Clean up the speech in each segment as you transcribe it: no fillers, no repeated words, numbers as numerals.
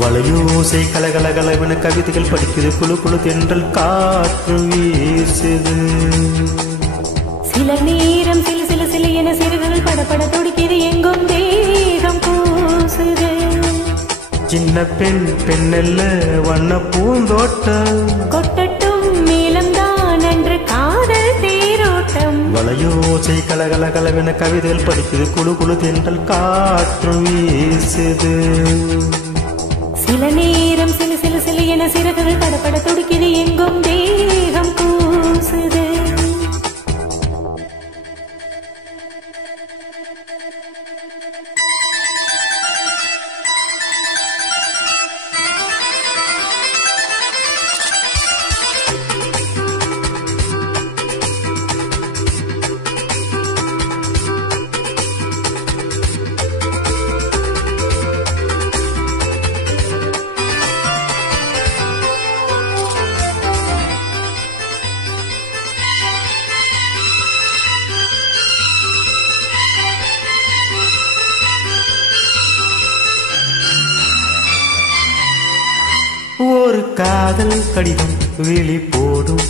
வளையோசை கலகலகலவென கவிதைகள் படிக்குது, குழு குழு தென்றல் காற்று வீசுது. சில நேரம் சில சில சில என சிறுகள் படப்பட துடிக்குது, எங்கும் தேகம் பூசுது. சின்ன பெண் பெண்ணல்ல வண்ண பூந்தோட்டம், கொட்டட்டும் மேலம்தான் அன்று காதல் தேரோட்டம். வளையோசை கலகலகலவென கவிதைகள் படிக்குது, குழு குழு தென்றல் காற்று வீசுது. சில நேரம் சில சில சில என சிறுகள் படப்பட துடிக்குது, எங்கும் தேகம் கூசுது. ஒரு காதல் கடிதம் விழி போடும்,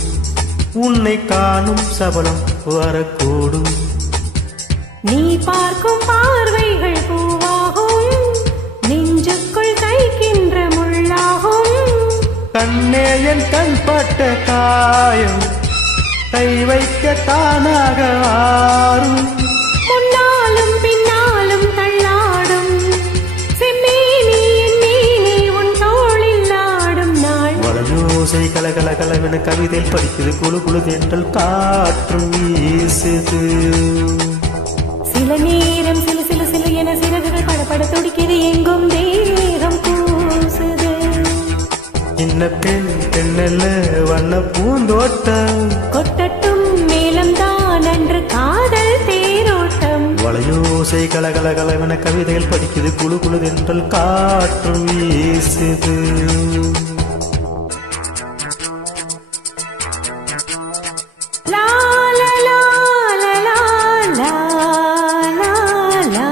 உன்னை காணும் சபலம் வரக்கூடும். நீ பார்க்கும் பார்வைகள் பூவாகும், நெஞ்சுக்குள் தைக்கின்ற முள்ளாகும். கண்ணே என் கண் பட்ட காயம் கை வைக்க தானாக ஆறும். முன்னாலும் பின்னாலும் தள்ளாடும் செம்மேனி என் மேனி உன் தோளில் ஆடும் நாள். வளையோசை கலகலகலவென கவிதையில் படிக்குது, குழு குழு தென்றல் காற்று வீசுது. சில நேரம் சில சில சில என சிறகுகள் படப்பட துடிக்குது, எங்கும் தேகம் கூசுது. சின்ன பெண் பெண்ணல்ல வண்ண பூந்தோட்டம், கொட்டட்டும் மேலம்தான் அன்று காதல் தேரோட்டம். வளையோசை கலகலகலவென கவிதைகள் படிக்குது, குழு குழு தென்றல் காற்று வீசுது. லா லா லா லா லா லா லா லா.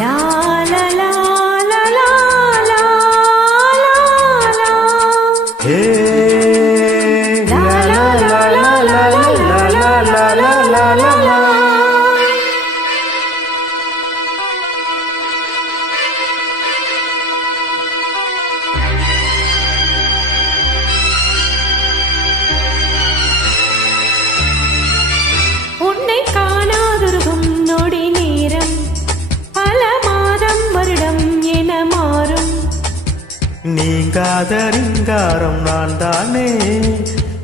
லா லா லா லா லா லா லா. ஹே லா லா லா லா லா லா லா லா லா லா லா. உன்னை காணாதிருக்கும் நொடி நேரம் பல மாதம் வருடம் என மாறும். நீங்காத ரீங்காரம் நான் தானே,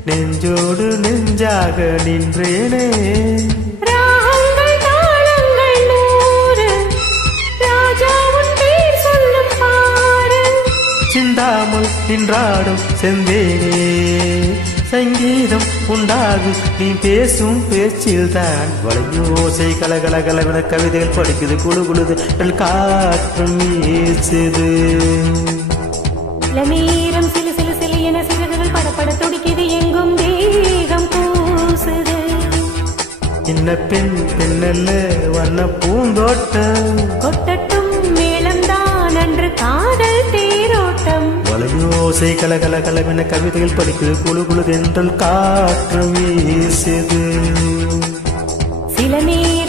நெஞ்சோடு நெஞ்சாக நின்றேனே. ராகங்கள் தாளங்கள் நூறு, ராஜா உன் பேர் சொல்லும் பாரு. சிந்தாமல் நின்றாடும் செந்தேனே, சங்கீதம் உண்டாகு நீ பேசும் பேச்சில்தான். வளையோசை கலகலகலவென கவிதைகள் படிக்குது, குழு குழுது காற்று வீசுது. சில நேரம் சில சில சில என சிறகுகள் படப்பட துடிக்குது, எங்கும் தேகம் கூசுது. சின்ன பெண் பெண்ணல்ல வண்ண பூந்தோட்டம், கொட்டட்டும் மேளம்தான் அன்று காதல் தேரோட்டம். வளையோசை கலகலகலவென கவிதைகள் படிக்குது, குழு குழு தென்றல் காற்று வீசுது. சில நேரம்